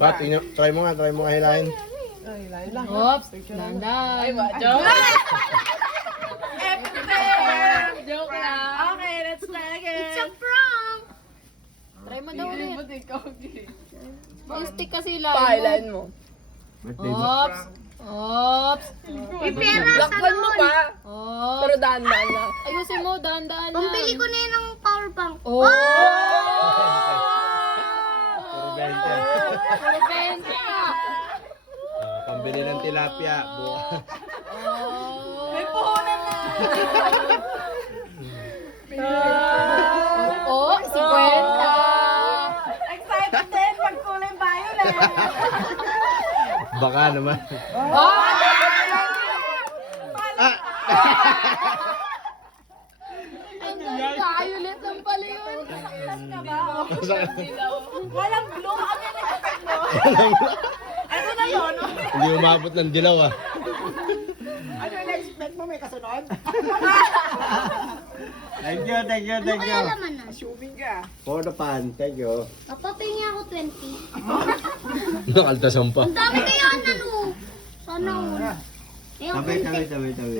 Pat, try mo nga hilahin. Oops, dandan. Ay, joke. Joke lang. Okay, let's try again. It's a prank! Try mo daw ulit. Yung stick kasi lang. Pahilain mo. Oops. Oops. May pera, Lakban mo pa. Oops. Pero dahan-dahan na. Ayusin mo, dahan-dahan lang. Pambili ko na yun ng power bank. Oh! Puro 20. Puro 20 ka. Pambili ng tilapia. May puhunan na. Oh, 50. Excited din pag kulay violet. Baka naman. Oh! Violet lang pala yun. Walang blue. Ano yung expect mo? Ano na yun? Hindi umabot ng dilaw ah. Ano yung expect mo? May kasunod? Thank you. Ano kaya laman na? Assuming ka. For the pan, thank you. Papapahingi ako 20. Nakaltasan pa. Ang dami kaya ano? Sana all. Tabi.